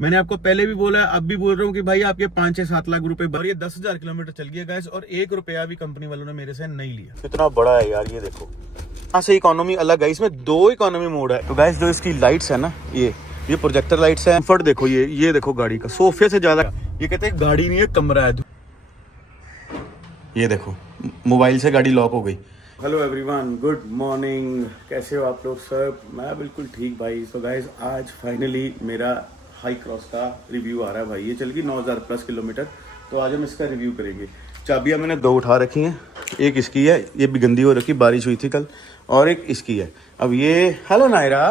मैंने आपको पहले भी बोला है, अब भी बोल रहा हूँ कि भाई आपके 5-6-7 लाख रुपए और ये 10,000 किलोमीटर चल गया गाइस, और 1 रुपया भी कंपनी वालों ने मेरे से नहीं लिया। कितना बड़ा है यार, ये देखो। यहाँ से इकोनॉमी अलग है, इसमें 2 इकोनॉमी मोड है। तो गाइस जो इसकी लाइट्स है ना, ये प्रोजेक्टर लाइट्स है। कंफर्ट देखो, ये देखो गाड़ी का सोफे से ज्यादा, ये कहते हैं गाड़ी नहीं है कमरा है। ये देखो मोबाइल से गाड़ी लॉक हो गई। हेलो एवरीवन, गुड मॉर्निंग, कैसे हो आप लोग सब? मैं बिल्कुल ठीक भाई। सो गाइस आज फाइनली मेरा हाई क्रॉस का रिव्यू आ रहा है भाई। ये चल गई 9,000 प्लस किलोमीटर, तो आज हम इसका रिव्यू करेंगे। चाबियाँ मैंने 2 उठा रखी हैं, एक इसकी है, ये भी गंदी हो रखी, बारिश हुई थी कल, और एक इसकी है। अब ये हेलो नायरा,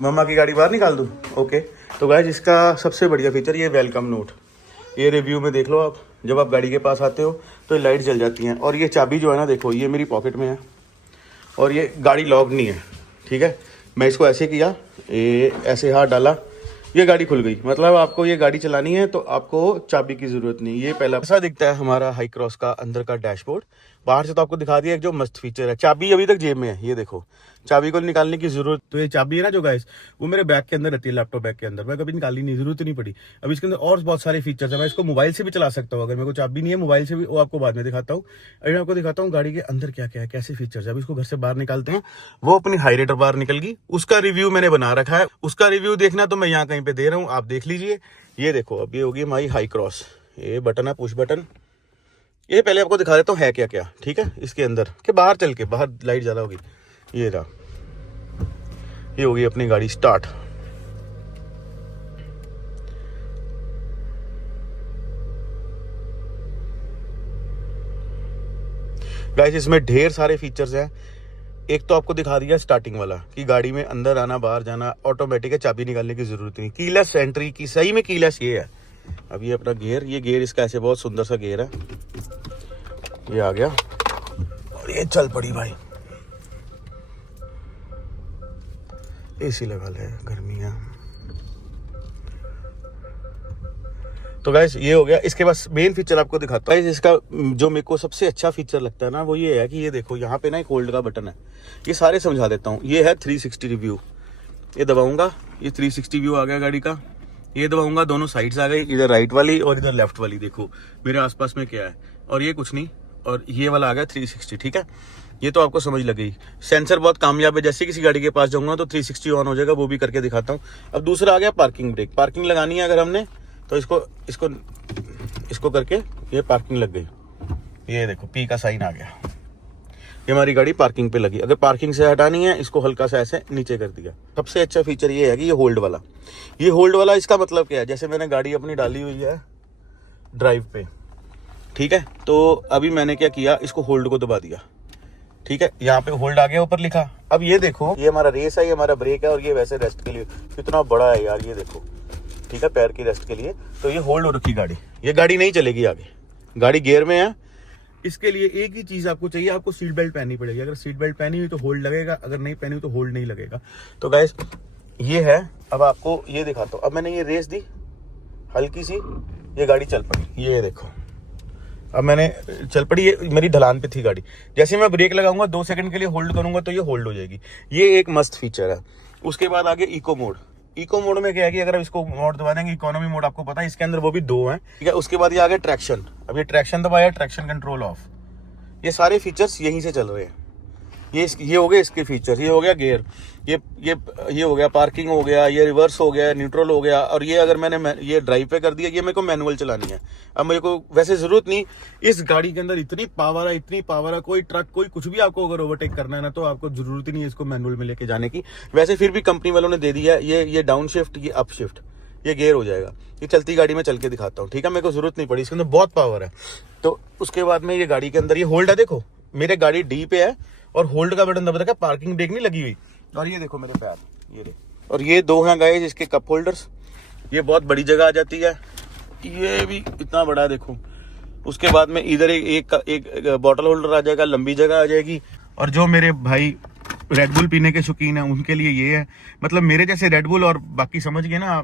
मम्मा की गाड़ी बाहर निकाल दूँ? ओके। तो गाइस इसका सबसे बढ़िया फीचर ये वेलकम नोट, ये रिव्यू में देख लो आप। जब आप गाड़ी के पास आते हो तो ये लाइट जल जाती हैं, और ये चाबी जो है ना देखो, ये मेरी पॉकेट में है, और ये गाड़ी लॉक नहीं है, ठीक है। मैं इसको ऐसे किया, ये ऐसे हाथ डाला, ये गाड़ी खुल गई। मतलब आपको ये गाड़ी चलानी है तो आपको चाबी की जरूरत नहीं। ये पहला ऐसा दिखता है हमारा हाई क्रॉस का अंदर का डैशबोर्ड। बाहर से तो आपको दिखा दिया एक जो मस्त फीचर है। चाबी अभी तक जेब में है, ये देखो, चाबी को निकालने की जरूरत, तो ये चाबी है ना जो गाइस, वो मेरे बैग के अंदर रहती है, लैपटॉप बैग के अंदर। मैं कभी निकाली नहीं, जरूरत नहीं पड़ी। अब इसके अंदर और बहुत सारे फीचर्स है, मैं इसको मोबाइल से भी चला सकता हूँ। अगर मेरे को चाबी नहीं है मोबाइल से भी, वो आपको बाद में दिखाता हूँ। अभी मैं आपको दिखाता हूँ गाड़ी के अंदर क्या क्या है, कैसे फीचर्स है। अभी इसको घर से बाहर निकालते हैं। वो अपनी हाईरेटर बाहर निकल गई, उसका रिव्यू मैंने बना रखा है। उसका रिव्यू देखना तो मैं यहाँ कहीं पे दे रहा हूँ, आप देख लीजिए। ये देखो, अब ये होगी हमारी हाई क्रॉस, ये बटन है पुश बटन। ये पहले आपको दिखा देता हूँ है क्या क्या, ठीक है। इसके अंदर के बाहर चल के, बाहर लाइट ज्यादा होगी, ये रहा, ये होगी अपनी गाड़ी स्टार्ट। गाइस इसमें ढेर सारे फीचर्स हैं। एक तो आपको दिखा दिया स्टार्टिंग वाला, कि गाड़ी में अंदर आना बाहर जाना ऑटोमेटिक है, चाबी निकालने की जरूरत नहीं। कीलेस एंट्री की, सही में कीलेस ये है। अब ये अपना गियर, ये गियर इसका ऐसे बहुत सुंदर सा गियर है, ये आ गया, और ये चल पड़ी भाई। एसी लगा ले, गर्मियाँ। तो गाइस ये हो गया। इसके बाद मेन फीचर आपको दिखाता हूँ। इसका जो मेरे को सबसे अच्छा फीचर लगता है ना, वो ये है कि ये देखो यहाँ पे ना एक होल्ड का बटन है। ये सारे समझा देता हूँ। ये है 360 रिव्यू, ये दबाऊंगा, ये 360 व्यू आ गया गाड़ी का। ये दबाऊंगा, दोनों साइड्स आ गई, इधर राइट वाली और इधर लेफ्ट वाली। देखो मेरे आसपास में क्या है, और ये कुछ नहीं, और ये वाला आ गया 360, ठीक है। ये तो आपको समझ लग गई। सेंसर बहुत कामयाब है, जैसे किसी गाड़ी के पास जाऊंगा तो 360 ऑन हो जाएगा, वो भी करके दिखाता हूँ। अब दूसरा आ गया पार्किंग ब्रेक। पार्किंग लगानी है अगर हमने, तो इसको करके ये पार्किंग लग गई। ये देखो पी का साइन आ गया, ये हमारी गाड़ी पार्किंग पे लगी। अगर पार्किंग से हटानी है, इसको हल्का सा ऐसे नीचे कर दिया। सबसे अच्छा फीचर ये है कि ये होल्ड वाला, इसका मतलब क्या है, जैसे मैंने गाड़ी अपनी डाली हुई है ड्राइव पे, ठीक है। तो अभी मैंने क्या किया, इसको होल्ड को दबा दिया, ठीक है। यहाँ पे होल्ड आ गया, ऊपर लिखा। अब ये देखो, ये हमारा रेस है, ये हमारा ब्रेक है, और ये वैसे रेस्ट के लिए। कितना बड़ा है यार, ये देखो, ठीक है, पैर की रेस्ट के लिए। तो ये होल्ड हो रखी गाड़ी, ये गाड़ी नहीं चलेगी आगे, गाड़ी गियर में है। इसके लिए एक ही चीज आपको चाहिए, आपको सीट बेल्ट पहननी पड़ेगी। अगर सीट बेल्ट पहनी हुई तो होल्ड लगेगा, अगर नहीं पहनी हुई तो होल्ड नहीं लगेगा। तो गाइस ये है। अब आपको ये दिखाता हूँ। अब मैंने ये रेस दी हल्की सी, ये गाड़ी चल पड़ी, ये देखो। अब मैंने चल पड़ी, ये मेरी ढलान पे थी गाड़ी। जैसे मैं ब्रेक लगाऊंगा, 2 सेकंड के लिए होल्ड करूंगा तो ये होल्ड हो जाएगी। ये एक मस्त फीचर है। उसके बाद आगे इको मोड। इको मोड में क्या है कि अगर इसको मोड दबा देंगे, इकोनॉमी मोड आपको पता है इसके अंदर वो भी 2 हैं, ठीक है। उसके बाद ये आगे ट्रैक्शन। अब ये ट्रैक्शन दबाया, ट्रैक्शन कंट्रोल ऑफ। ये सारे फीचर्स यहीं से चल रहे हैं। ये हो गए इसके फीचर। ये हो गया गियर, ये हो गया पार्किंग, हो गया ये रिवर्स, हो गया न्यूट्रल, हो गया। और ये अगर मैंने ये ड्राइव पे कर दिया, ये मेरे को मैनुअल चलानी है। अब मेरे को वैसे जरूरत नहीं, इस गाड़ी के अंदर इतनी पावर है, कोई ट्रक कोई कुछ भी आपको अगर ओवरटेक करना है ना, तो आपको जरूरत ही नहीं है इसको मैनुअल में लेके जाने की। वैसे फिर भी कंपनी वालों ने दे दिया है ये डाउन शिफ्ट, ये अप शिफ्ट, ये गियर हो जाएगा। ये चलती गाड़ी में चल के दिखाता हूँ, ठीक है। मेरे को जरूरत नहीं पड़ी, इसके अंदर बहुत पावर है। तो उसके बाद में ये गाड़ी के अंदर ये होल्ड है, देखो मेरे गाड़ी डी पे है, और होल्ड का बटन दबा रखा है, पार्किंग ब्रेक नहीं लगी हुई। और ये देखो मेरे पैर, ये देखो। और ये 2 हैं गाइस इसके कप होल्डर्स, ये बहुत बड़ी जगह आ जाती है। ये भी इतना बड़ा है, देखो। उसके बाद में इधर एक बॉटल होल्डर आ जाएगा, लंबी जगह आ जाएगी। और जो मेरे भाई रेडबुल पीने के शौकीन है, उनके लिए ये है। मतलब मेरे जैसे रेडबुल और बाकी समझ गए ना,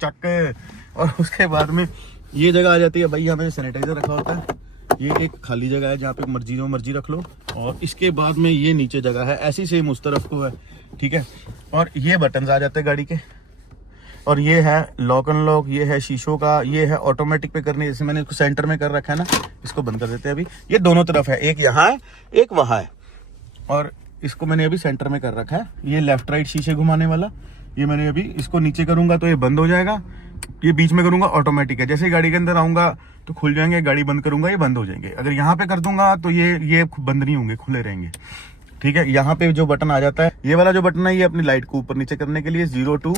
चक। और उसके बाद में ये जगह आ जाती है भाई, हमें सैनिटाइजर रखा होता है। ये एक खाली जगह है जहाँ पे मर्जी रख लो। और इसके बाद में ये नीचे जगह है, ऐसी सेम उस तरफ को है। ठीक है। और ये बटन आ जाते हैं गाड़ी के, और ये है लॉक अनलॉक, ये है शीशों का, ये है ऑटोमेटिक पे करने, जैसे मैंने इसको सेंटर में कर रखा है ना, इसको बंद कर देते हैं अभी। ये दोनों तरफ है, एक यहाँ है एक वहाँ है, और इसको मैंने अभी सेंटर में कर रखा है। ये लेफ्ट राइट शीशे घुमाने वाला, ये मैंने अभी इसको नीचे करूंगा तो ये बंद हो जाएगा, ये बीच में करूंगा ऑटोमेटिक है। जैसे ही गाड़ी के अंदर आऊंगा तो खुल जाएंगे, गाड़ी बंद करूंगा ये बंद हो जाएंगे। अगर यहाँ पे कर दूंगा तो ये बंद नहीं होंगे, खुले रहेंगे। ठीक है, यहाँ पे जो बटन आ जाता है, ये वाला जो बटन है ये अपनी लाइट को ऊपर नीचे करने के लिए 0 to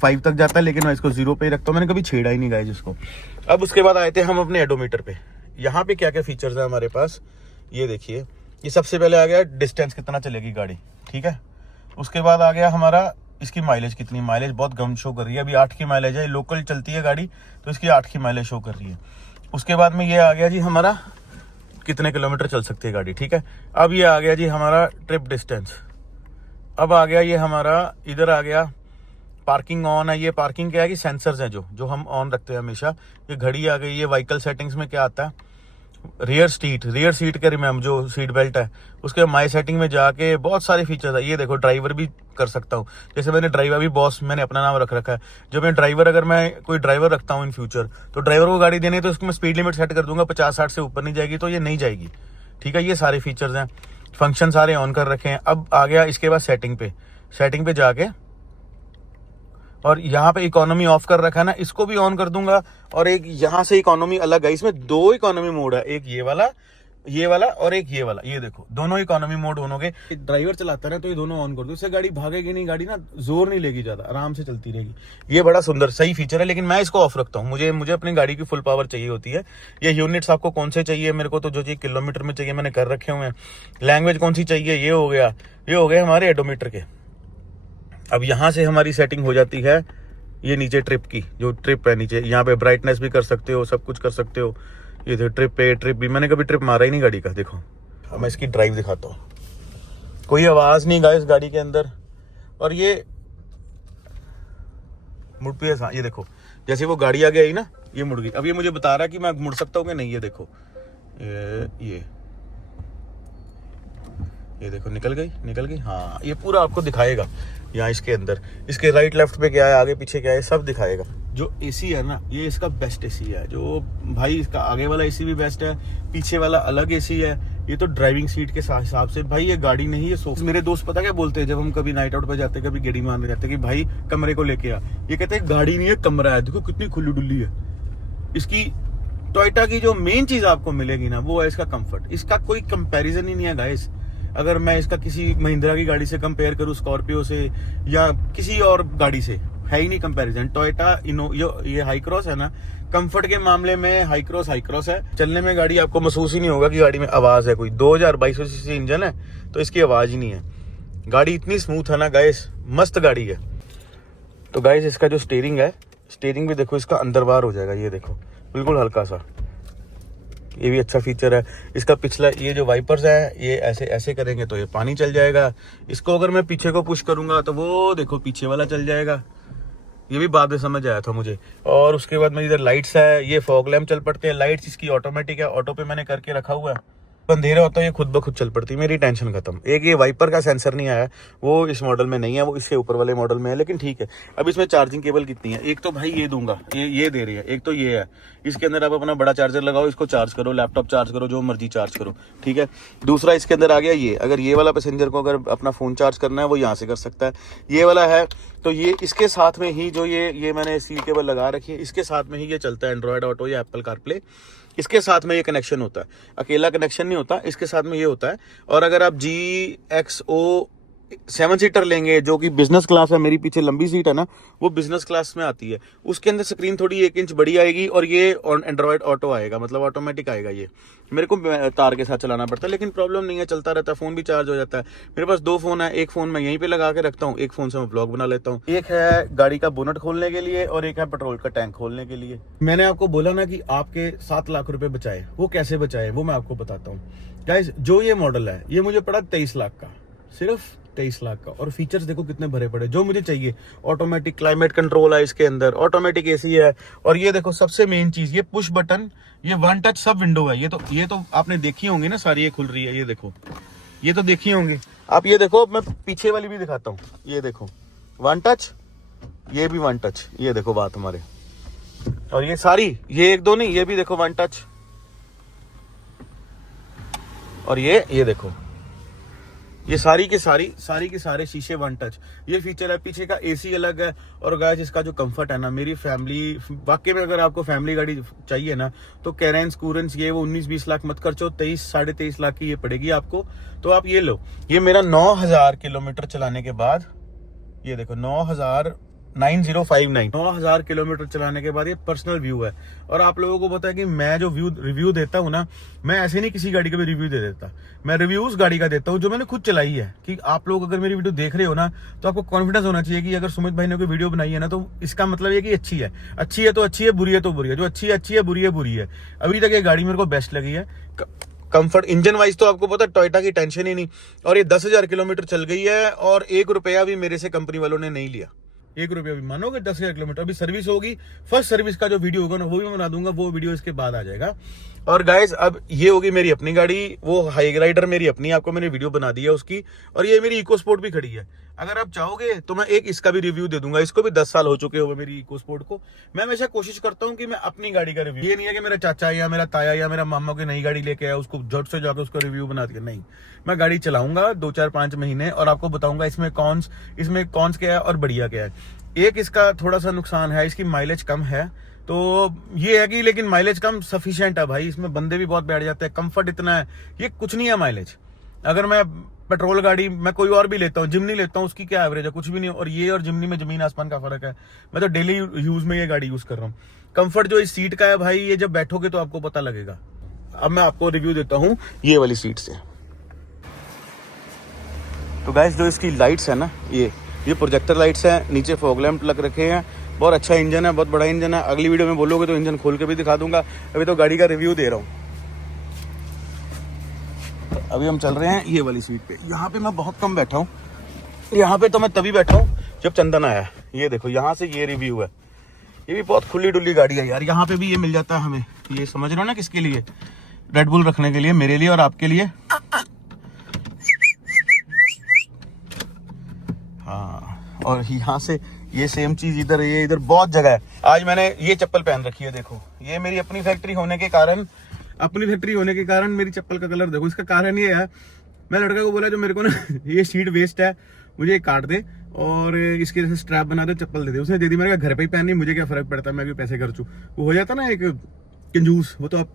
5 तक जाता है, लेकिन मैं इसको 0 पे ही रखता हूँ, मैंने कभी छेड़ा ही नहीं गाइस इसको। अब उसके बाद आए थे हम अपने एडोमीटर पे। यहाँ पे क्या क्या फीचर्स है हमारे पास, ये देखिए। ये सबसे पहले आ गया डिस्टेंस, कितना चलेगी गाड़ी, ठीक है। उसके बाद आ गया हमारा इसकी माइलेज कितनी, माइलेज बहुत कम शो कर रही है, अभी 8 की माइलेज है, लोकल चलती है गाड़ी तो इसकी 8 की माइलेज शो कर रही है। उसके बाद में ये आ गया जी हमारा कितने किलोमीटर चल सकती है गाड़ी, ठीक है। अब ये आ गया जी हमारा ट्रिप डिस्टेंस। अब आ गया ये हमारा, इधर आ गया पार्किंग ऑन है। ये पार्किंग क्या है कि सेंसर्स हैं जो हम ऑन रखते हैं हमेशा। ये घड़ी आ गई, ये व्हीकल सेटिंग्स में क्या आता है, रियर सीट के रिमेम्बर जो सीट बेल्ट है, उसके माई सेटिंग में जाके बहुत सारे फीचर्स है। ये देखो ड्राइवर भी कर सकता हूँ, जैसे मैंने ड्राइवर भी बॉस मैंने अपना नाम रख रखा है। जो मैं ड्राइवर, अगर मैं कोई ड्राइवर रखता हूँ इन फ्यूचर, तो ड्राइवर को गाड़ी देने तो उसको मैं स्पीड लिमिट सेट कर दूंगा 50-60 से ऊपर नहीं जाएगी तो ये नहीं जाएगी, ठीक है। ये सारे फीचर्स हैं, फंक्शन सारे ऑन कर रखे हैं। अब आ गया इसके बाद सेटिंग पे जाके, और यहाँ पे इकोनॉमी ऑफ कर रखा है ना, इसको भी ऑन कर दूंगा। और एक यहाँ से इकोनॉमी अलग है, इसमें 2 इकोनॉमी मोड है, एक ये वाला और एक ये वाला। ये देखो दोनों इकोनॉमी मोड होंगे। ड्राइवर चलाता है ना तो ये दोनों ऑन कर दो, इससे गाड़ी भागेगी नहीं, गाड़ी ना जोर नहीं लेगी ज्यादा, आराम से चलती रहेगी। ये बड़ा सुंदर सही फीचर है, लेकिन मैं इसको ऑफ रखता हूँ। मुझे अपनी गाड़ी की फुल पावर चाहिए होती है। ये यूनिट्स आपको कौन से चाहिए, मेरे को तो जो चाहिए किलोमीटर में चाहिए मैंने कर रखे हुए हैं। लैंग्वेज कौन सी चाहिए, ये हो गया हमारे एडोमीटर के। अब यहाँ से हमारी सेटिंग हो जाती है ये नीचे ट्रिप की, जो ट्रिप है नीचे, यहाँ पे ब्राइटनेस भी कर सकते हो, सब कुछ कर सकते हो। ये देखो ट्रिप भी, मैंने कभी ट्रिप मारा ही नहीं गाड़ी का। देखो अब मैं इसकी ड्राइव दिखाता हूँ, कोई आवाज नहीं गाइस गाड़ी के अंदर। और ये मुड़ पे, ये देखो जैसे वो गाड़ी आगे आई ना, ये मुड़ गई। अब ये मुझे बता रहा है कि मैं मुड़ सकता हूँ कि नहीं। ये देखो ये देखो निकल गई। हाँ, ये पूरा आपको दिखाएगा यहाँ इसके अंदर, इसके राइट लेफ्ट पे क्या है, आगे पीछे क्या है, सब दिखाएगा। जो एसी है ना, ये इसका बेस्ट एसी है। जो भाई इसका आगे वाला एसी भी बेस्ट है, पीछे वाला अलग एसी है। ये तो ड्राइविंग सीट के हिसाब से भाई ये गाड़ी नहीं है सोफा। मेरे दोस्त पता क्या बोलते हैं, जब हम कभी नाइट आउट पे जाते हैं, कभी गेड़ी मारने जाते हैं, कि भाई कमरे को लेके आ, ये कहते हैं गाड़ी नहीं है कमरा है। देखो कितनी खुली डुल्ली है। इसकी टोयोटा की जो मेन चीज आपको मिलेगी ना, वो है इसका कंफर्ट। इसका कोई कंपैरिजन ही नहीं है गाइस। अगर मैं इसका किसी महिंद्रा की गाड़ी से कंपेयर करूं, स्कॉर्पियो से या किसी और गाड़ी से, है ही नहीं कंपैरिजन। टोयोटा ये हाई क्रॉस है ना, कंफर्ट के मामले में हाई क्रॉस है। चलने में गाड़ी आपको महसूस ही नहीं होगा कि गाड़ी में आवाज है कोई। 2200 सीसी इंजन है तो इसकी आवाज ही नहीं है। गाड़ी इतनी स्मूथ है ना गाइस, मस्त गाड़ी है। तो गाइस इसका जो स्टीयरिंग है, स्टीयरिंग भी देखो इसका अंदर बाहर हो जाएगा। ये देखो बिल्कुल हल्का सा, ये भी अच्छा फीचर है। इसका पिछला ये जो वाइपर्स है, ये ऐसे करेंगे तो ये पानी चल जाएगा। इसको अगर मैं पीछे को पुश करूंगा तो वो देखो पीछे वाला चल जाएगा। ये भी बाद में समझ आया था मुझे। और उसके बाद में इधर लाइट्स है, ये फॉग लैम्प चल पड़ते हैं। लाइट्स इसकी ऑटोमेटिक है, ऑटो पे मैंने करके रखा हुआ है। अंधेरा होता है ये खुद ब खुद चल पड़ती है, मेरी टेंशन खत्म। एक ये वाइपर का सेंसर नहीं आया, वो इस मॉडल में नहीं है, वो इसके ऊपर वाले मॉडल में है, लेकिन ठीक है। अब इसमें चार्जिंग केबल कितनी है, एक तो भाई ये दूंगा, ये दे रही है, एक तो ये है। इसके अंदर आप अपना बड़ा चार्जर लगाओ, इसको चार्ज करो, लैपटॉप चार्ज करो, जो मर्जी चार्ज करो, ठीक है। दूसरा इसके अंदर आ गया ये, अगर ये वाला पैसेंजर को अगर अपना फोन चार्ज करना है वो यहाँ से कर सकता है। ये वाला है तो ये इसके साथ में ही जो ये मैंने सी केबल लगा रखी है, इसके साथ में ही ये चलता है एंड्रॉयड ऑटो या एप्पल कारप्ले। इसके साथ में ये कनेक्शन होता है, अकेला कनेक्शन नहीं होता, इसके साथ में ये होता है। और अगर आप GXO 7 सीटर लेंगे, जो कि बिजनेस क्लास है, मेरी पीछे लंबी सीट है ना, वो बिजनेस क्लास में आती है, उसके अंदर स्क्रीन थोड़ी 1 इंच बड़ी आएगी और ये एंड्रॉयड ऑटो आएगा, मतलब ऑटोमेटिक आएगा। ये मेरे को तार के साथ चलाना पड़ता है, लेकिन प्रॉब्लम नहीं है, चलता रहता है, फोन भी चार्ज हो जाता है। मेरे पास 2 फोन है, एक फोन मैं यहीं पे लगा के रखता हूँ, एक फोन से मैं ब्लॉग बना लेता हूँ। एक है गाड़ी का बोनट खोलने के लिए और एक है पेट्रोल का टैंक खोलने के लिए। मैंने आपको बोला ना कि आपके 7 लाख रुपए बचाए, वो कैसे बचाए वो मैं आपको बताता हूँ गाइस। जो ये मॉडल है ये मुझे पड़ा 23 लाख का, सिर्फ 23 लाख का। और फीचर्स देखो कितने भरे पड़े, जो मुझे चाहिए। ऑटोमेटिक क्लाइमेट कंट्रोल है इसके अंदर, ऑटोमेटिक एसी है। और ये देखो सबसे मेन चीज, ये पुश बटन, ये वन टच सब विंडो है। ये तो आपने देखी होंगी ना सारी, ये खुल रही है, ये देखो, ये तो देखी होंगी। आप ये देखो, मैं पीछे वाली भी दिखाता हूँ। ये देखो वन टच, ये भी वन टच, ये देखो बात हमारे। और ये सारी, ये एक दो नहीं, ये भी देखो वन टच। और ये देखो, ये सारी के सारे शीशे वन टच। ये फीचर है, पीछे का एसी अलग है। और गाइस इसका जो कंफर्ट है ना, मेरी फैमिली, वाकई में अगर आपको फैमिली गाड़ी चाहिए ना तो कैरेंस कूरेंस ये वो 19-20 लाख मत खर्चो, 23-23.5 लाख की ये पड़ेगी आपको। तो आप ये लो। ये मेरा 9000 किलोमीटर चलाने के बाद, ये देखो 9059 किलोमीटर चलाने के बाद ये पर्सनल व्यू है। और आप लोगों को पता है कि मैं जो रिव्यू देता हूँ ना, मैं ऐसे नहीं किसी गाड़ी का भी रिव्यू दे देता, मैं रिव्यू उस गाड़ी का देता हूँ जो मैंने खुद चलाई है। कि आप लोग अगर मेरी वीडियो देख रहे हो ना, तो आपको कॉन्फिडेंस होना चाहिए कि अगर सुमित भाई ने कोई वीडियो बनाई है ना, तो इसका मतलब ये कि अच्छी है। अच्छी है तो अच्छी है, बुरी है तो बुरी है। जो अच्छी है, बुरी है बुरी है। अभी तक ये गाड़ी मेरे को बेस्ट लगी है। कंफर्ट, इंजन वाइज तो आपको पता है टोयोटा की टेंशन ही नहीं। और ये 10,000 किलोमीटर चल गई है और 1 रुपया भी मेरे से कंपनी वालों ने नहीं लिया। 1 रुपया भी, मानोगे 10,000 किलोमीटर। अभी सर्विस होगी, फर्स्ट सर्विस का जो वीडियो होगा ना वो भी मैं बना दूंगा, वो वीडियो इसके बाद आ जाएगा। और गाइस अब ये होगी मेरी अपनी गाड़ी, वो हाई राइडर मेरी अपनी, आपको मैंने वीडियो बना दी है उसकी। और ये मेरी इको स्पोर्ट भी खड़ी है। अगर आप चाहोगे तो मैं एक इसका भी रिव्यू दे दूंगा। इसको भी 10 साल हो चुके हो मेरी इको स्पोर्ट को। मैं हमेशा कोशिश करता हूँ कि मैं अपनी गाड़ी का रिव्यू, ये नहीं है कि मेरा चाचा या मेरा ताया या मेरा मामा की नई गाड़ी लेके आया उसको झट से जाकर उसका रिव्यू बना दिया। नहीं, मैं गाड़ी चलाऊंगा 2-4-5 महीने और आपको बताऊंगा इसमें कॉन्स क्या है और बढ़िया क्या है। एक इसका थोड़ा सा नुकसान है, इसकी माइलेज कम है। तो ये है कि, लेकिन माइलेज कम सफिशिएंट है भाई। इसमें बंदे भी बहुत बैठ जाते हैं, कंफर्ट इतना है। ये कुछ नहीं है माइलेज। अगर मैं पेट्रोल गाड़ी, मैं कोई और भी लेता हूँ, जिमनी लेता हूँ, उसकी क्या एवरेज है, कुछ भी नहीं। और ये और जिमनी में जमीन आसमान का फर्क है। मैं तो डेली यूज में ये गाड़ी यूज कर रहा हूँ। कंफर्ट जो इस सीट का है भाई, ये जब बैठोगे तो आपको पता लगेगा। अब मैं आपको रिव्यू देता हूँ ये वाली सीट से। तो गाइस जो इसकी लाइट्स है ना, ये प्रोजेक्टर लाइट्स हैं, नीचे फॉग लैंप लग रखे हैं। बहुत अच्छा इंजन है, बहुत बड़ा इंजन है। अगली वीडियो में बोलोगे तो इंजन खोल के भी दिखा दूंगा। अभी तो गाड़ी का रिव्यू दे रहा हूँ। अभी हम चल रहे हैं ये वाली सीट पे। यहाँ पे मैं बहुत कम बैठा हूँ। यहाँ पे तो मैं तभी बैठा हूँ जब चंदन आया। ये देखो यहाँ से ये रिव्यू है। ये भी बहुत खुली डुली गाड़ी है यार। यहाँ पे भी ये मिल जाता है हमें। ये समझ रहे हो ना किसके लिए? रेड बुल रखने के लिए, मेरे लिए और आपके लिए। हाँ, और यहाँ से ये सेम चीज इधर, ये इधर बहुत जगह है। आज मैंने ये चप्पल पहन रखी है, देखो। ये मेरी अपनी फैक्ट्री होने के कारण मेरी चप्पल का कलर देखो। इसका कारण ये है, मैं लड़का को बोला जो मेरे को ना ये सीट वेस्ट है, मुझे काट दे और इसके जैसे स्ट्रैप बना दे, चप्पल दे दे। उसने दे दी। मैंने कहा घर पे ही पहननी, मुझे क्या फर्क पड़ता है, मैं भी पैसे खर्चूं। वो हो जाता ना एक कंजूस, वो तो आप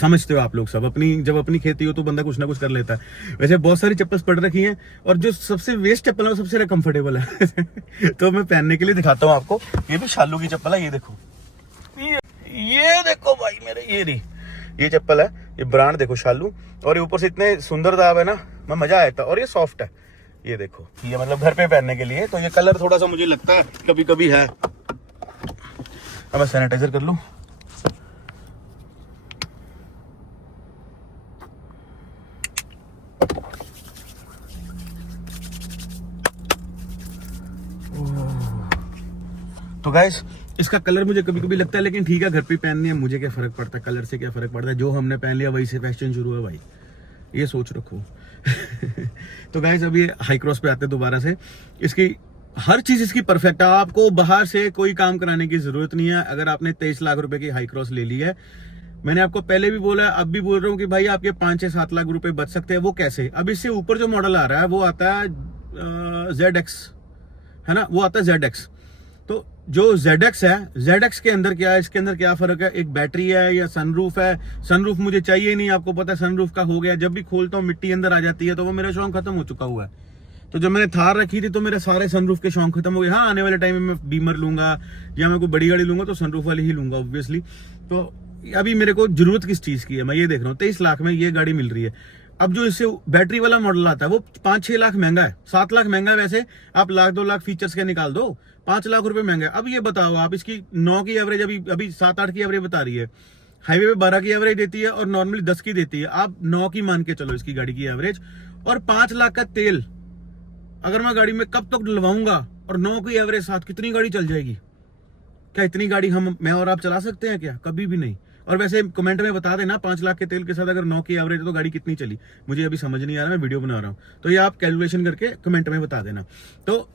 समझते हो आप लोग सब। जब अपनी खेती हो तो बंदा कुछ ना कुछ कर लेता है। वैसे बहुत सारी चप्पल पड़ रखी हैं और जो सबसे वेस्ट चप्पल है वो सबसे कंफर्टेबल है। तो मैं पहनने के लिए दिखाता हूँ आपको। ये भी शालू की चप्पल है, ये देखो। ये देखो भाई मेरे, ये चप्पल है, ये ब्रांड देखो शालू। और ये ऊपर से इतने सुंदर दाब है ना, मैं मजा आया था। और ये सॉफ्ट है, ये देखो। ये मतलब घर पे पहनने के लिए। तो ये कलर थोड़ा सा मुझे लगता है कभी कभी है। अब मैं सैनिटाइजर कर लूं। तो गाइस इसका कलर मुझे कभी कभी लगता है, लेकिन ठीक है, घर पे पहननी है, मुझे क्या फर्क पड़ता है, कलर से क्या फर्क पड़ता है। जो हमने पहन लिया वही से फैशन शुरू है भाई, ये सोच रखो। तो गाइस अब ये हाई क्रॉस पे आते हैं दोबारा से। इसकी हर चीज इसकी परफेक्ट है। आपको बाहर से कोई काम कराने की जरूरत नहीं है। अगर आपने 23 लाख रुपए की हाई क्रॉस ले ली है, मैंने आपको पहले भी बोला, अब भी बोल रहा हूँ कि भाई आपके 5-7 लाख रुपए बच सकते हैं। वो कैसे? अब इससे ऊपर जो मॉडल आ रहा है वो आता है ZX, है ना, वो आता है ZX। तो जो ZX है, ZX के अंदर क्या है, इसके अंदर क्या फर्क है? एक बैटरी है या सनरूफ है। सनरूफ मुझे चाहिए नहीं, आपको पता है सनरूफ का हो गया। जब भी खोलता हूँ मिट्टी अंदर आ जाती है, तो वो मेरा शौक खत्म हो चुका हुआ है। तो जब मैंने थार रखी थी तो मेरे सारे सनरूफ के शौक खत्म हो गए। हाँ, आने वाले टाइम में मैं बीमर लूंगा या मैं कोई बड़ी गाड़ी लूंगा तो सनरूफ वाली ही लूंगा ऑब्वियसली। तो अभी मेरे को जरूरत किस चीज की है, मैं ये देख रहा हूँ। 23 लाख में ये गाड़ी मिल रही है। अब जो इससे बैटरी वाला मॉडल आता है वो 5-6 लाख महंगा है, 7 लाख महंगा है। वैसे आप 1-2 लाख फीचर्स के निकाल दो, 5 लाख रुपए महंगा है। अब ये बताओ आप, इसकी 9 की एवरेज अभी 7-8 की एवरेज बता रही है, हाईवे पे 12 की एवरेज देती है और नॉर्मली 10 की देती है। आप 9 की मान के चलो इसकी गाड़ी की एवरेज। और 5 लाख का तेल अगर मैं गाड़ी में कब तक डलवाऊंगा, और 9 की एवरेज साथ, कितनी गाड़ी चल जाएगी? क्या इतनी गाड़ी मैं और आप चला सकते हैं क्या? कभी भी नहीं। और वैसे कमेंट में बता देना 5 लाख के तेल के साथ अगर 9 की एवरेज है तो गाड़ी कितनी चली, मुझे अभी समझ नहीं आ रहा, मैं वीडियो बना रहा हूँ, तो ये आप कैलकुलेशन करके कमेंट में बता देना। तो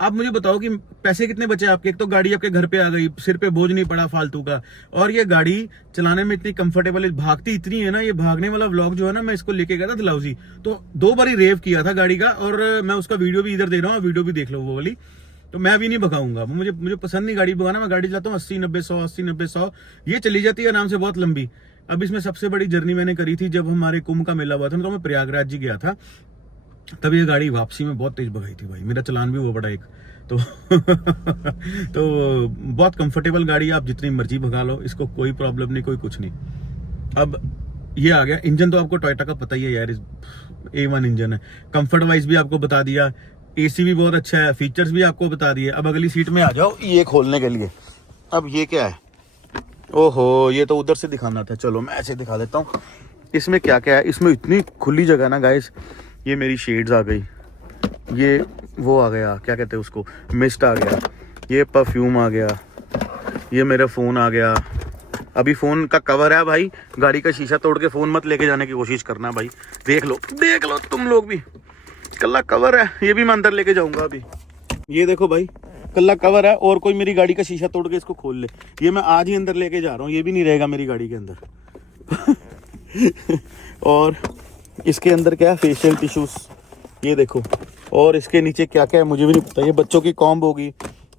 आप मुझे बताओ कि पैसे कितने बचे आपके। एक तो गाड़ी आपके घर पे आ गई, सिर पे बोझ नहीं पड़ा फालतू का, और ये गाड़ी चलाने में इतनी कंफर्टेबल है, भागती इतनी है ना। ये भागने वाला व्लॉग जो है ना, मैं इसको लेके गया था डलहौजी, तो 2 बार ही रेव किया था गाड़ी का, और मैं उसका वीडियो भी इधर दे रहा हूँ, वीडियो भी देख लो वो वाली। तो मैं भी नहीं भगाऊंगा, मुझे पसंद नहीं गाड़ी भगाना। मैं गाड़ी चलाता हूँ 80-90-100 ये चली जाती है आराम से, बहुत लंबी। अब इसमें सबसे बड़ी जर्नी मैंने करी थी जब हमारे कुंभ का मेला हुआ था, तो मैं प्रयागराज जी गया था, तब ये गाड़ी वापसी में बहुत तेज भगाई थी भाई, मेरा चलान भी हुआ पड़ा एक तो तो बहुत कंफर्टेबल गाड़ी है, आप जितनी मर्जी भगा लो, इसको कोई प्रॉब्लम नहीं, कोई कुछ नहीं। अब ये आ गया इंजन, तो आपको टोयोटा का पता ही है यार, A1 इंजन है। कंफर्ट वाइज भी आपको बता दिया, AC भी बहुत अच्छा है, फीचर्स भी आपको बता दिए। अब अगली सीट में आ जाओ ये खोलने के लिए। अब ये क्या है, ओहो ये तो उधर से दिखाना था, चलो मैं ऐसे दिखा देता हूँ। इसमें क्या क्या है, इसमें इतनी खुली जगह ना गाइस। ये मेरी शेड्स आ गई, ये वो आ गया, क्या कहते हैं उसको, मिस्ट आ गया, ये परफ्यूम आ गया, ये मेरा फ़ोन आ गया। अभी फ़ोन का कवर है भाई, गाड़ी का शीशा तोड़ के फ़ोन मत लेके जाने की कोशिश करना भाई, देख लो तुम लोग भी, कल्ला कवर है, ये भी मैं अंदर लेके जाऊंगा अभी। ये देखो भाई कल्ला कवर है, और कोई मेरी गाड़ी का शीशा तोड़ के इसको खोल ले, ये मैं आज ही अंदर लेके जा रहा हूँ, ये भी नहीं रहेगा मेरी गाड़ी के अंदर। और इसके अंदर क्या है, फेशियल टिश्यूज, ये देखो। और इसके नीचे क्या क्या है मुझे भी नहीं पता, ये बच्चों की कॉम्ब होगी,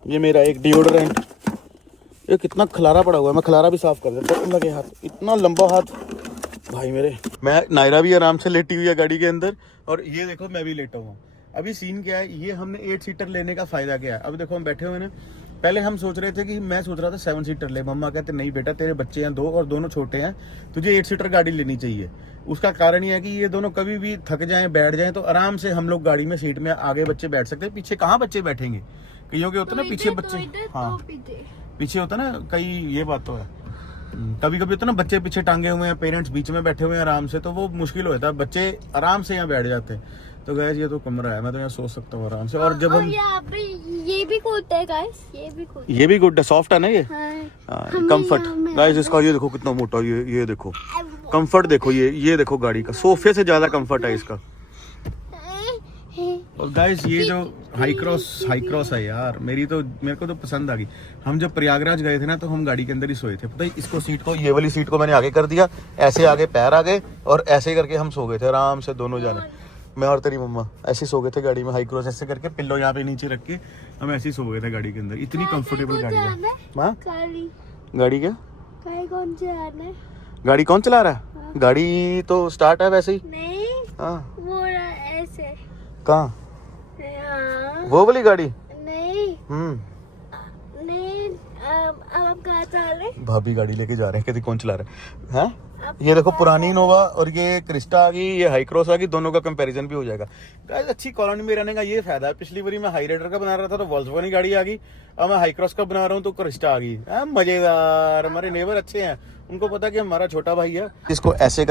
ये मेरा एक डिओड्रेंट। ये कितना खलारा पड़ा हुआ है, मैं खलारा भी साफ कर देता हूँ। लगे हाथ, इतना लंबा हाथ भाई मेरे। मैं नायरा भी आराम से लेटी हुई है गाड़ी के अंदर, और ये देखो मैं भी लेटा हुआ। अभी सीन क्या है, ये हमने 8 सीटर लेने का फायदा क्या है। अब देखो हम बैठे हुए ना, पहले हम सोच रहे थे कि मैं सोच रहा था 7 सीटर ले, मम्मा कहते नहीं बेटा तेरे बच्चे हैं 2 और दोनों छोटे हैं, तुझे 8 सीटर गाड़ी लेनी चाहिए। उसका कारण ये है कि ये दोनों कभी भी थक जाएं बैठ जाएं तो आराम से हम लोग गाड़ी में सीट में आगे बच्चे बैठ सकते हैं, पीछे कहाँ बच्चे बैठेंगे। कईयों के होता है ना पीछे बच्चे, हाँ पीछे होता है ना कई, ये बात तो है। कभी कभी होता है ना बच्चे पीछे टांगे हुए हैं, पेरेंट्स बीच में बैठे हुए हैं आराम से, तो वो मुश्किल होता है, बच्चे आराम से यहाँ बैठ जाते हैं। तो गैस ये तो कमरा है, मैं तो यहाँ सो सकता हूँ आराम से। और जब हम ये भी गुड है गाइस, ये भी गुड है, सॉफ्ट है ना ये, कंफर्ट गाइस इसका। ये देखो कितना मोटा, ये देखो कंफर्ट, देखो ये देखो गाड़ी का सोफे से ज्यादा कंफर्ट है इसका। और गाइस ये जो हाई क्रॉस है यार, मेरे को तो पसंद आ गई। हम जब प्रयागराज गए थे ना, तो हम गाड़ी के अंदर ही सोए थे, पता है। इसको सीट को, ये वाली सीट को मैंने आगे कर दिया, ऐसे आगे पैर आ गए, और ऐसे करके हम सो गए थे आराम से दोनों जाने, मैं और तेरी मम्मा ऐसे सो गए थे गाड़ी में, हाई क्रॉस ऐसे करके, पिल्लो यहाँ पे नीचे रख के हम ऐसे ही सो गए थे गाड़ी के अंदर। इतनी कंफर्टेबल गाड़ी है। गाड़ी क्या, गाड़ी कौन चला रहा है? गाड़ी तो स्टार्ट है वैसे ही। नहीं, हाँ वो ऐसे। कहाँ, वो वाली गाड़ी? नहीं नहीं, अब आप कहाँ जा रहे? भाभी गाड़ी लेके जा रहे हैं, कहती कौन चला रहा है? ये देखो पुरानी इनोवा और ये क्रिस्टा आ गई, ये हाई क्रॉस आ गई, दोनों का कंपैरिजन भी हो जाएगा। गाइस अच्छी कॉलोनी में रहने का ये फायदा है। पिछली बारी मैं हाई राइडर का बना रहा था तो वोल्क्सवैगन गाड़ी आ गई, अब मैं हाई क्रॉस का बना रहा हूँ तो क्रिस्टा आ गई। मजेदार, हमारे नेबर अच्छे हैं, उनको पता कि हमारा छोटा भाई है। इसको ऐसे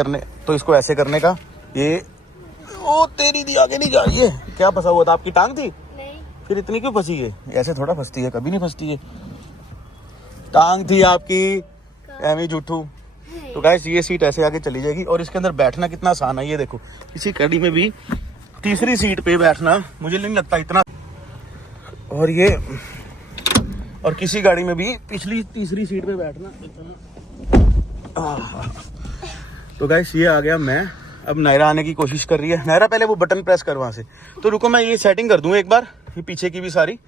करने का ये, ओ तेरी दी आगे नहीं जा रही है, क्या फंसा हुआ था, आपकी टांग थी? नहीं। फिर इतनी क्यों फंसी है? ऐसे थोड़ा फंसती है, कभी नहीं फंसती है, टांग थी आपकी, एमी झूठू। तो गाइस ये सीट ऐसे आगे चली जाएगी, और इसके अंदर बैठना कितना आसान है। ये देखो किसी गाड़ी में भी तीसरी सीट पे बैठना मुझे नहीं लगता इतना, और ये और किसी गाड़ी में भी पिछली तीसरी सीट पे बैठना इतना। तो गाइस ये आ गया मैं, अब नायरा आने की कोशिश कर रही है। नायरा पहले वो बटन प्रेस कर वहां से, तो रुको मैं ये सेटिंग कर दूं एक बार, ये पीछे की भी सारी,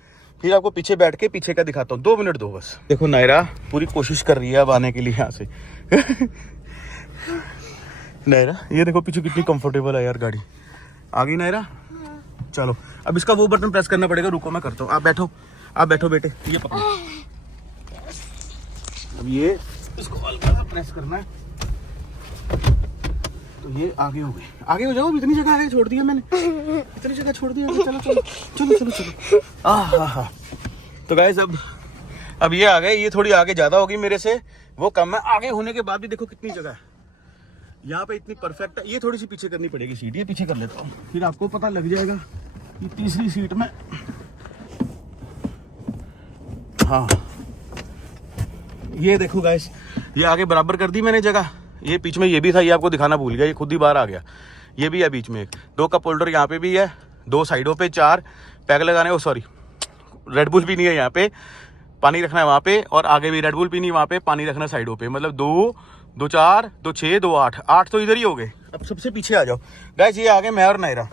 फिर आपको पीछे बैठ के पीछे का दिखाता हूँ। 2 मिनट दो बस। देखो नायरा पूरी कोशिश कर रही है अब आने के लिए यहाँ से। नायरा ये देखो पीछे कितनी कंफर्टेबल है यार गाड़ी, आ गई नायरा। चलो अब इसका वो बटन प्रेस करना पड़ेगा, रुको मैं करता हूँ, आप बैठो बेटे, ये पकड़ो। अब ये इसको हल्का प्रेस करना है, तो ये आगे हो गए, आगे हो जाओ। इतनी जगह आगे छोड़ दिया मैंने, इतनी जगह छोड़ दिया। चलो चलो चलो चलो चलो। हाँ। तो गाइस अब ये आ गए, ये थोड़ी आगे ज्यादा होगी मेरे से, वो कम है। आगे होने के बाद भी देखो कितनी जगह है यहाँ पे, इतनी परफेक्ट है। ये थोड़ी सी पीछे करनी पड़ेगी सीट, ये पीछे कर लेता हूँ, फिर आपको पता लग जाएगा कि तीसरी सीट में। हाँ ये देखो गाइस, ये आगे बराबर कर दी मैंने जगह। ये बीच में ये भी था, ये आपको दिखाना भूल गया, ये खुद ही बाहर आ गया। ये भी है बीच में एक, 2 कप होल्डर यहाँ पे भी है, 2 साइडों पे 4 पैक लगाने। ओ सॉरी, रेड बुल भी नहीं है यहाँ पे, पानी रखना है वहाँ पे, और आगे भी रेड बुल भी नहीं, वहाँ पे पानी रखना साइडों पे। मतलब 2, 2 4, 2 6, 2 8, 8 तो इधर ही हो गए। अब सबसे पीछे आ जाओ गाइस, ये आगे मैं और नायरा,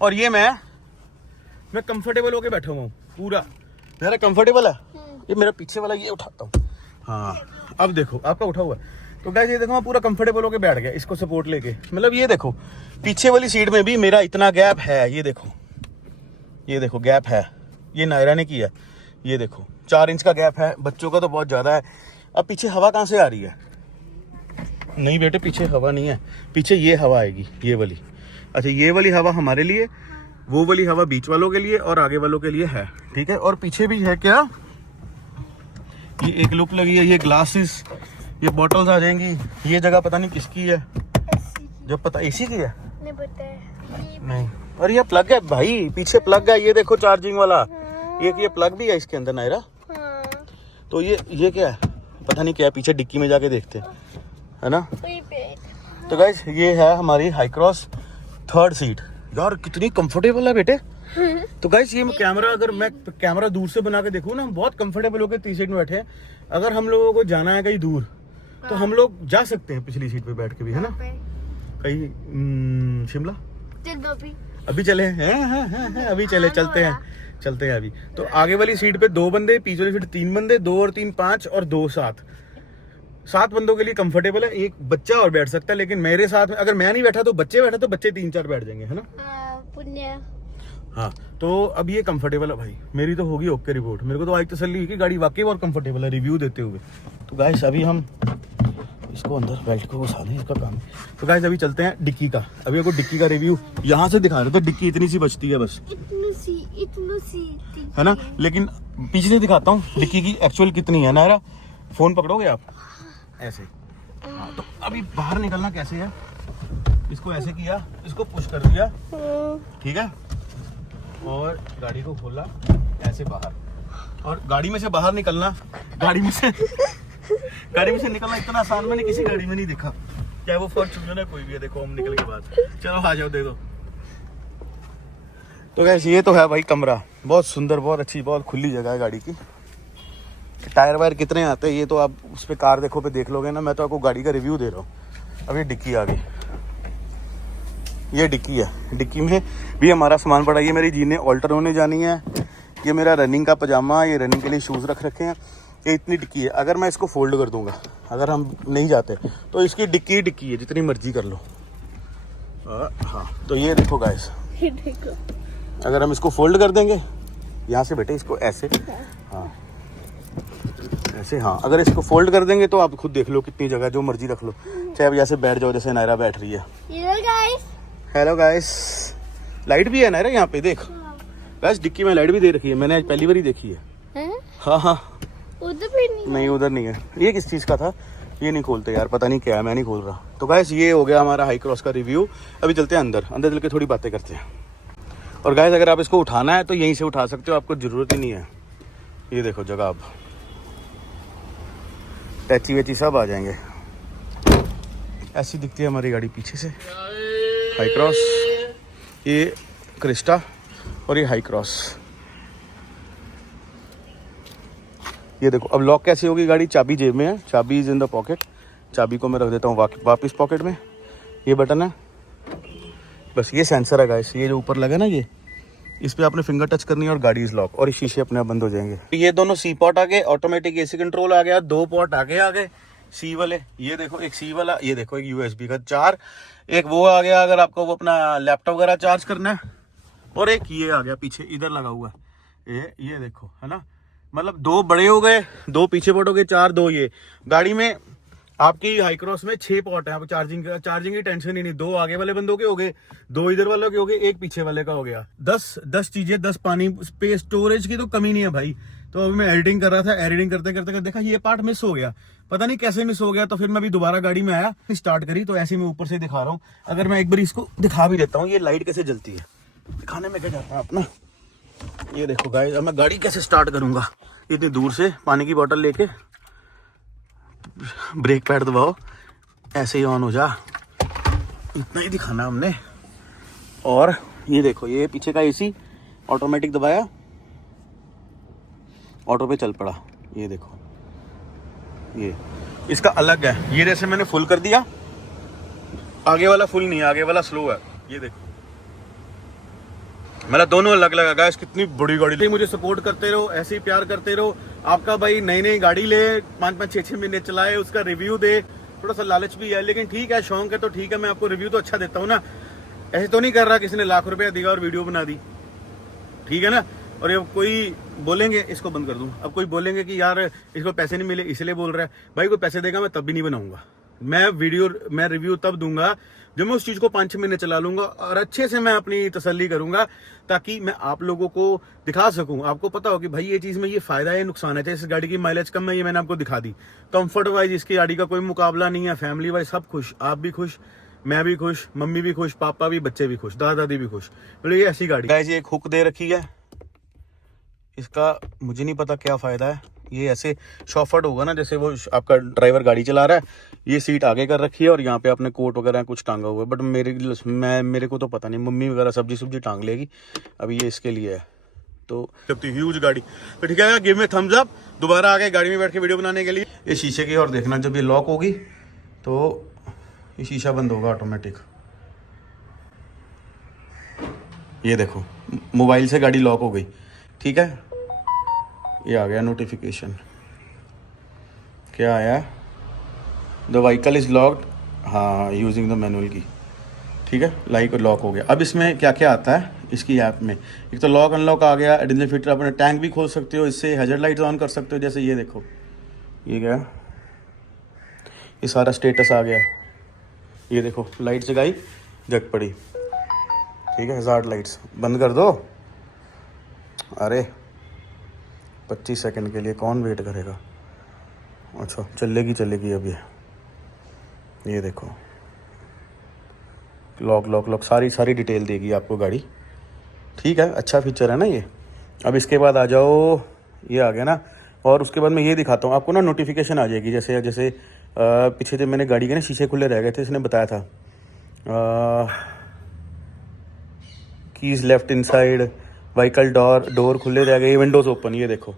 और ये मैं कंफर्टेबल होके बैठा हुआ हूँ पूरा। मेरा कंफर्टेबल है। ये मेरा पीछे वाला, ये उठाता हूँ। हाँ अब देखो आपका उठा हुआ है। तो गाइस ये देखो मैं पूरा कंफर्टेबल होके बैठ गया इसको सपोर्ट लेके। मतलब ये देखो पीछे वाली सीट में भी मेरा इतना गैप है, ये देखो गैप है, ये नायरा ने किया। ये देखो 4 इंच का गैप है, बच्चों का तो बहुत ज़्यादा है। अब पीछे हवा कहाँ से आ रही है? नहीं बेटे पीछे हवा नहीं है, पीछे ये हवा आएगी, ये वाली। अच्छा ये वाली हवा हमारे लिए, वो वाली हवा बीच वालों के लिए और आगे वालों के लिए है, ठीक है। और पीछे भी है क्या, ये एक लुप लगी है, ये ग्लासेस, ये बॉटल्स आ जाएंगी। ये जगह पता नहीं किसकी है, जब पता एसी की है नहीं पता है। नहीं। और ये प्लग है भाई, पीछे प्लग है, ये देखो चार्जिंग वाला। एक ये प्लग भी है इसके अंदर नायरा। तो ये क्या है पता नहीं क्या है, पीछे डिक्की में जाके देखते हैं, है ना। तो गाइस ये है हमारी हाई क्रॉस 3rd सीट। यार कितनी कंफर्टेबल है बेटे। तो गाइस ये कैमरा, अगर मैं कैमरा दूर से बना के देखूँ ना, हम बहुत कंफर्टेबल होकर 3 सीट में बैठे हैं। अगर हम लोगों को जाना है कहीं दूर तो हम लोग जा सकते हैं पिछली सीट पे बैठ के भी, है ना। कहीं शिमला अभी चले हैं, अभी चलते हैं अभी। तो आगे वाली सीट पे 2 बंदे, पीछे वाली सीट 3 बंदे, 2 और 3 5 और 2 7 बंदों के लिए कंफर्टेबल है। एक बच्चा और बैठ सकता है, लेकिन मेरे साथ में अगर मैं नहीं बैठा तो बच्चे बैठे तो बच्चे 3-4 बैठ जाएंगे, है ना। हाँ तो अब ये कंफर्टेबल है भाई। मेरी तो होगी ओके रिपोर्ट। मेरे को तो आज तसल्ली हुई कि गाड़ी वाकई बहुत कंफर्टेबल है रिव्यू देते हुए। तो गाइस अभी हम इसको अंदर बेल्ट को घुसा दें, इसका काम। तो गाइस अभी चलते हैं डिक्की का। अभी आपको डिक्की का रिव्यू यहाँ से दिखा रहे थे। डिक्की इतनी सी बचती है बस, इतनी सी है ना। लेकिन पीछे से दिखाता हूँ डिक्की की एक्चुअल कितनी है। नायरा फोन पकड़ोगे आप ऐसे। हाँ तो अभी बाहर निकलना कैसे है, इसको ऐसे किया, इसको पुश कर दिया, ठीक है, और गाड़ी को खोला ऐसे बाहर। और गाड़ी में से बाहर निकलना, गाड़ी में से निकलना इतना आसान मैंने किसी गाड़ी में नहीं देखा, चाहे वो फॉर्च्यूनर है कोई भी है। देखो हम निकल के बाद, चलो आ जाओ दे दो। तो गाइस ये तो है भाई कमरा, बहुत सुंदर, बहुत अच्छी, बहुत खुली जगह है गाड़ी की। टायर वायर कितने आते हैं ये तो आप उस पर कार देखो पे देख लोगे ना। मैं तो आपको गाड़ी का रिव्यू दे रहा हूँ। अब ये डिक्की आ गई, ये डिक्की है। डिक्की में भी हमारा सामान पड़ा है। ये मेरी जीने ऑल्टर होने जानी है, ये मेरा रनिंग का पजामा, ये रनिंग के लिए शूज़ रख रखे हैं। ये इतनी डिक्की है। अगर मैं इसको फोल्ड कर दूंगा, अगर हम नहीं जाते तो इसकी डिक्की है, जितनी मर्जी कर लो। हाँ तो ये देखो गाइस, अगर हम इसको फोल्ड कर देंगे यहाँ से बेटे, इसको ऐसे, हाँ ऐसे, हाँ अगर इसको फोल्ड कर देंगे तो आप खुद देख लो कितनी जगह, जो मर्जी रख लो। चाहे अब जैसे बैठ जाओ, जैसे नायरा बैठ रही है। हेलो गाइस, लाइट भी है नायरा यहाँ पे देख। गाइस डिक्की में लाइट भी दे रखी है, मैंने आज पहली बार ही देखी है। हाँ उधर भी नहीं, उधर नहीं है। ये किस चीज़ का था, ये नहीं खोलते यार, पता नहीं क्या है, मैं नहीं खोल रहा। तो गाइस ये हो गया हमारा हाई क्रॉस का रिव्यू। अभी चलते हैं अंदर चल के थोड़ी बातें करते हैं। और गाइस अगर आप इसको उठाना है तो यहीं से उठा सकते हो, आपको ज़रूरत ही नहीं है। ये देखो जगह, अब टैची वेची सब आ जाएंगे। ऐसी दिखती है हमारी गाड़ी पीछे से। हाई क्रॉस, ये क्रिस्टा और ये हाई क्रॉस। ये देखो अब लॉक कैसे होगी गाड़ी, चाबी जेब में है, चाबी इज इन द पॉकेट। चाबी को मैं रख देता हूँ वापस पॉकेट में। ये बटन है, बस ये सेंसर है गाइस। ये जो ऊपर लगा ना, ये इस पे आपने फिंगर टच करनी है और गाड़ी इज लॉक, और ये शीशे अपने आप बंद हो जाएंगे। ये दोनों सी पॉट आ गए, ऑटोमेटिक एसी कंट्रोल आ गया, 2 पॉट आगे आ गए सी वाले। ये देखो एक सी वाला, ये देखो एक यूएसबी का 4, एक वो आ गया अगर आपको वो अपना लैपटॉप वगैरह चार्ज करना है, और एक ये आ गया पीछे इधर लगा हुआ है। ये देखो, है ना। मतलब 2 बड़े हो गए, 2 पीछे पॉट हो गए, 4 2 ये। गाड़ी में आपकी हाई क्रॉस में 6 पॉट है। आपको चार्जिंग की टेंशन ही नहीं। 2 आगे वाले बंदों के हो गए, 2 इधर वालों के हो गए, 1 पीछे वाले का हो गया। 10 चीजें, 10 पानी, स्पेस, स्टोरेज की तो कमी नहीं है भाई। तो अभी मैं एडिटिंग कर रहा था, एडिटिंग करते करते देखा ये पार्ट मिस हो गया, पता नहीं कैसे मिस हो गया। तो फिर मैं अभी दोबारा गाड़ी में आया, स्टार्ट करी, तो ऐसे मैं ऊपर से दिखा रहा हूँ। अगर मैं एक बार इसको दिखा भी देता हूँ, ये लाइट कैसे जलती है, दिखाने में क्या जाता है अपना। ये देखो गाइस, अब मैं गाड़ी कैसे स्टार्ट करूंगा इतनी दूर से, पानी की बोतल लेके। ब्रेक पैड दबाओ, ऐसे ही ऑन हो जा, इतना ही दिखाना हमने। और ये देखो, ये पीछे का एसी ऑटोमेटिक दबाया, ऑटो पे चल पड़ा। ये देखो, ये इसका अलग है। ये जैसे मैंने फुल कर दिया, आगे वाला फुल नहीं है, आगे वाला स्लो है। ये देखो, मतलब दोनों अलग अलग है गाइस। कितनी बड़ी गाड़ी। मुझे सपोर्ट करते रहो, ऐसे ही प्यार करते रहो। आपका भाई नई नई गाड़ी ले, 5-5 6-6 महीने चलाए, उसका रिव्यू दे। थोड़ा सा लालच भी है, लेकिन ठीक है, शौक है तो ठीक है, मैं आपको रिव्यू तो अच्छा देता हूँ ना। ऐसे तो नहीं कर रहा किसी ने लाख रुपया दिया और वीडियो बना दी, ठीक है ना। और अब कोई बोलेंगे, इसको बंद कर दूं, अब कोई बोलेंगे कि यार इसको पैसे नहीं मिले इसलिए बोल रहा है। भाई कोई पैसे देगा मैं तब भी नहीं बनाऊंगा। मैं रिव्यू तब दूंगा जब मैं उस चीज को 5-6 महीने चला लूंगा और अच्छे से मैं अपनी तसल्ली करूंगा, ताकि मैं आप लोगों को दिखा सकूं। आपको पता हो कि भाई ये चीज में ये फायदा है, नुकसान है। जैसे इस गाड़ी की माइलेज कम है, ये मैंने आपको दिखा दी। कंफर्ट वाइज इसकी गाड़ी का कोई मुकाबला नहीं है। फैमिली वाइज सब खुश, आप भी खुश, मैं भी खुश, मम्मी भी खुश, पापा भी, बच्चे भी खुश, दादा दादी भी खुश। बोले ये ऐसी गाड़ी है। एक हुक दे रखी है, इसका मुझे नहीं पता क्या फ़ायदा है। ये ऐसे शॉफर्ड होगा ना, जैसे वो आपका ड्राइवर गाड़ी चला रहा है, ये सीट आगे कर रखी है और यहाँ पे आपने कोट वगैरह कुछ टांगा हुआ है। बट मेरे को तो पता नहीं, मम्मी वगैरह सब्जी टांग लेगी। अभी ये इसके लिए है। तो जब ह्यूज गाड़ी, तो ठीक है, गिव मी थम्स अप। दोबारा आ गए गाड़ी में बैठ के वीडियो बनाने के लिए। ये शीशे की और देखना, जब ये लॉक होगी तो ये शीशा बंद होगा ऑटोमेटिक। ये देखो, मोबाइल से गाड़ी लॉक हो गई, ठीक है। ये आ गया नोटिफिकेशन, क्या आया, द व्हीकल इज लॉक्ड, हाँ, यूजिंग द मैनुअल की, ठीक है। लाइक लॉक हो गया। अब इसमें क्या क्या आता है इसकी ऐप में, एक तो लॉक अनलॉक आ गया, एडिशनल फीचर, अपने टैंक भी खोल सकते हो इससे, हैजर्ड लाइट्स ऑन कर सकते हो। जैसे ये देखो, ये क्या, ये सारा स्टेटस आ गया। ये देखो, लाइट जगाई, जग पड़ी, ठीक है। हैजर्ड लाइट्स बंद कर दो, अरे 25 सेकंड के लिए कौन वेट करेगा। अच्छा, चलेगी अब ये देखो, लॉक सारी डिटेल देगी आपको गाड़ी, ठीक है। अच्छा फीचर है ना ये। अब इसके बाद आ जाओ, ये आ गया ना। और उसके बाद मैं ये दिखाता हूँ आपको ना, नोटिफिकेशन आ जाएगी। जैसे पीछे जब मैंने गाड़ी के ना शीशे खुले रह गए थे, इसने बताया था keys left inside, vehicle door खुले रह गए, विंडोज़ ओपन, ये देखो,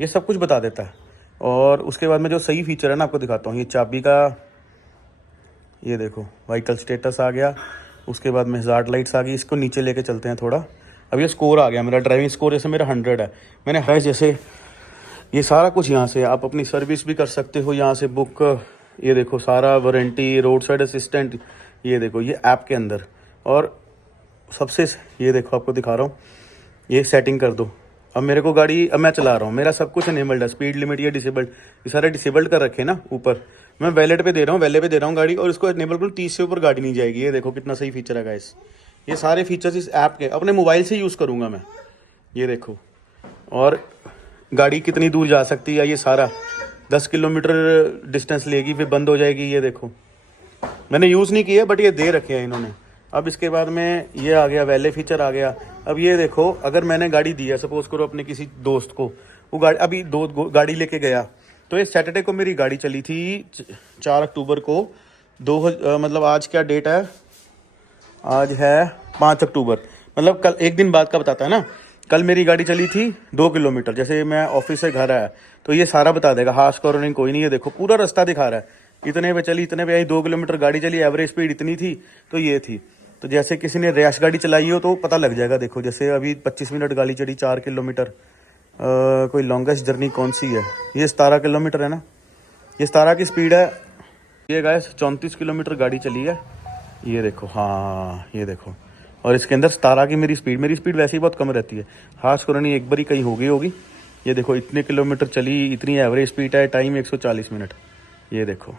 ये सब कुछ बता देता है। और उसके बाद में जो सही फीचर है ना, आपको दिखाता हूँ। ये चाबी का, ये देखो, व्हीकल स्टेटस आ गया। उसके बाद में हैजर्ड लाइट्स आ गई। इसको नीचे लेके चलते हैं थोड़ा। अब ये स्कोर आ गया मेरा, ड्राइविंग स्कोर जैसे मेरा 100 है। मैंने है जैसे ये सारा कुछ यहाँ से, आप अपनी सर्विस भी कर सकते हो यहाँ से बुक। ये देखो, सारा वारंटी, रोड साइड असिस्टेंट, ये देखो, ये ऐप के अंदर। और सबसे ये देखो, आपको दिखा रहा हूँ, ये सेटिंग कर दो। अब मेरे को गाड़ी, अब मैं चला रहा हूँ, मेरा सब कुछ इनेबल्ड है। स्पीड लिमिट ये डिसेबल्ड, ये सारे डिसेबल्ड कर रखे ना ऊपर। मैं वैलेट पे दे रहा हूँ गाड़ी, और इसको इनेबल करूँ, 30 से ऊपर गाड़ी नहीं जाएगी। ये देखो कितना सही फीचर है गाइस। ये सारे फीचर्स इस ऐप के, अपने मोबाइल से यूज़ करूँगा मैं। ये देखो, और गाड़ी कितनी दूर जा सकती है, ये सारा 10 किलोमीटर डिस्टेंस लेगी, फिर बंद हो जाएगी। ये देखो, मैंने यूज़ नहीं किया, बट ये दे रखे हैं इन्होंने। अब इसके बाद में ये आ गया, वैले फीचर आ गया। अब ये देखो, अगर मैंने गाड़ी दी है, सपोज करो अपने किसी दोस्त को, वो गाड़ी अभी गाड़ी लेके गया, तो ये सैटरडे को मेरी गाड़ी चली थी 4 अक्टूबर को। मतलब आज क्या डेट है, आज है 5 अक्टूबर, मतलब कल, एक दिन बाद का बताता है ना। कल मेरी गाड़ी चली थी 2 किलोमीटर, जैसे मैं ऑफिस से घर आया तो ये सारा बता देगा, हार्श कॉर्नरिंग कोई नहीं। ये देखो, पूरा रास्ता दिखा रहा है, इतने पे चली, इतने पे आई, 2 किलोमीटर गाड़ी चली, एवरेज स्पीड इतनी थी, तो ये थी। तो जैसे किसी ने रैश गाड़ी चलाई हो तो पता लग जाएगा। देखो, जैसे अभी 25 मिनट गाड़ी चली, 4 किलोमीटर। कोई लॉन्गेस्ट जर्नी कौन सी है, ये 17 किलोमीटर है ना, ये 17 की स्पीड है। ये गाइस 34 किलोमीटर गाड़ी चली है। ये देखो, हाँ, ये देखो, और इसके अंदर 17 की मेरी स्पीड वैसे ही बहुत कम रहती है। खास करनी एक बार ही कहीं हो गई होगी। ये देखो, इतने किलोमीटर चली, इतनी एवरेज स्पीड है, टाइम 140 मिनट। ये देखो,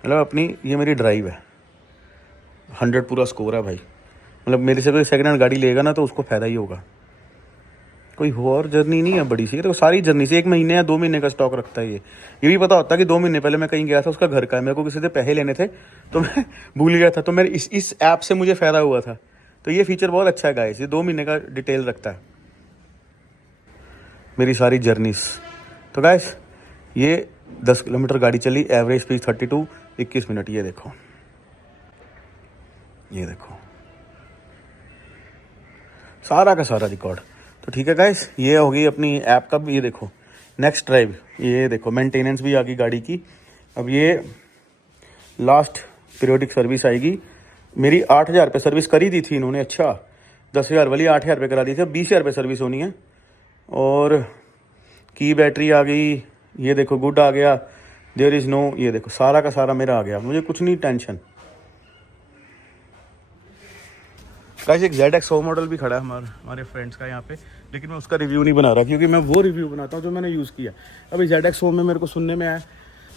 मतलब अपनी, ये मेरी ड्राइव है, 100 पूरा स्कोर है भाई। मतलब मेरे से कोई सेकंड हैंड गाड़ी लेगा ना तो उसको फ़ायदा ही होगा। कोई और जर्नी नहीं है बड़ी सी, तो सारी जर्नी से 1 महीने या 2 महीने का स्टॉक रखता है। ये भी पता होता है कि 2 महीने पहले मैं कहीं गया था, उसका घर का है, मेरे को किसी से पैसे लेने थे तो मैं भूल गया था, तो मेरे इस ऐप से मुझे फ़ायदा हुआ था। तो ये फीचर बहुत अच्छा है गाइस, ये 2 महीने का डिटेल रखता है मेरी सारी जर्नीस। तो गाइस, ये 10 किलोमीटर गाड़ी चली, एवरेज स्पीड 32, 21 मिनट। ये देखो, ये देखो, सारा का सारा रिकॉर्ड। तो ठीक है गाइस, ये हो गई अपनी ऐप का। ये देखो नेक्स्ट ड्राइव, ये देखो मेंटेनेंस भी आ गई गाड़ी की। अब ये लास्ट पीरियोडिक सर्विस आएगी। मेरी 8,000 रुपये सर्विस करी दी थी इन्होंने। अच्छा 10,000 वाली 8,000 रुपये करा दी थी, अब 20,000 रुपये सर्विस होनी है। और की बैटरी आ गई, ये देखो गुड आ गया, देयर इज़ नो, ये देखो सारा का सारा मेरा आ गया, मुझे कुछ नहीं टेंशन। गाइस एक ZX100 मॉडल भी खड़ा है हमारे फ्रेंड्स का यहाँ पे, लेकिन मैं उसका रिव्यू नहीं बना रहा क्योंकि मैं वो रिव्यू बनाता हूँ जो मैंने यूज़ किया। अभी ZX100 में मेरे को सुनने में आया,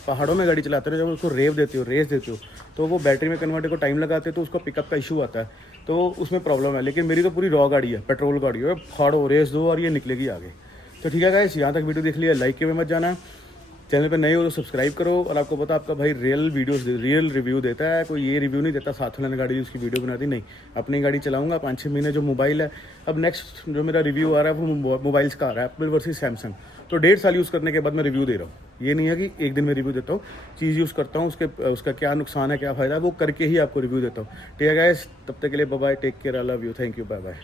पहाड़ों में गाड़ी चलाते हो जब उसको रेस देते हो तो वो बैटरी में कन्वर्टर को टाइम लगाते हो तो उसका पिकअप का इशू आता है, तो उसमें प्रॉब्लम है। लेकिन मेरी तो पूरी रॉ गाड़ी है, पेट्रोल गाड़ी है, फाड़ो रेस दो और ये निकलेगी आगे। तो ठीक है गाइस, यहाँ तक वीडियो देख लिया, लाइक के में मत जाना, चैनल पे नए हो तो सब्सक्राइब करो। और आपको पता आपका भाई रियल रिव्यू देता है, कोई ये रिव्यू नहीं देता साथ वाले ने गाड़ी उसकी वीडियो बना दी, नहीं, अपनी गाड़ी चलाऊंगा 5-6 महीने। जो मोबाइल है, अब नेक्स्ट जो मेरा रिव्यू आ रहा है वो मोबाइल्स का आ रहा है, एप्पल वर्सेस सैमसंग। तो 1.5 साल यूज़ करने के बाद मैं रिव्यू दे रहा हूँ। ये नहीं है कि एक दिन में रिव्यू देता हूँ, चीज़ यूज़ करता हूँ, उसका क्या नुकसान है क्या फ़ायदा है वो करके ही आपको रिव्यू देता हूँ। ठीक है गाइस, तब तक के लिए bye bye, take care, I love you, thank you, bye bye.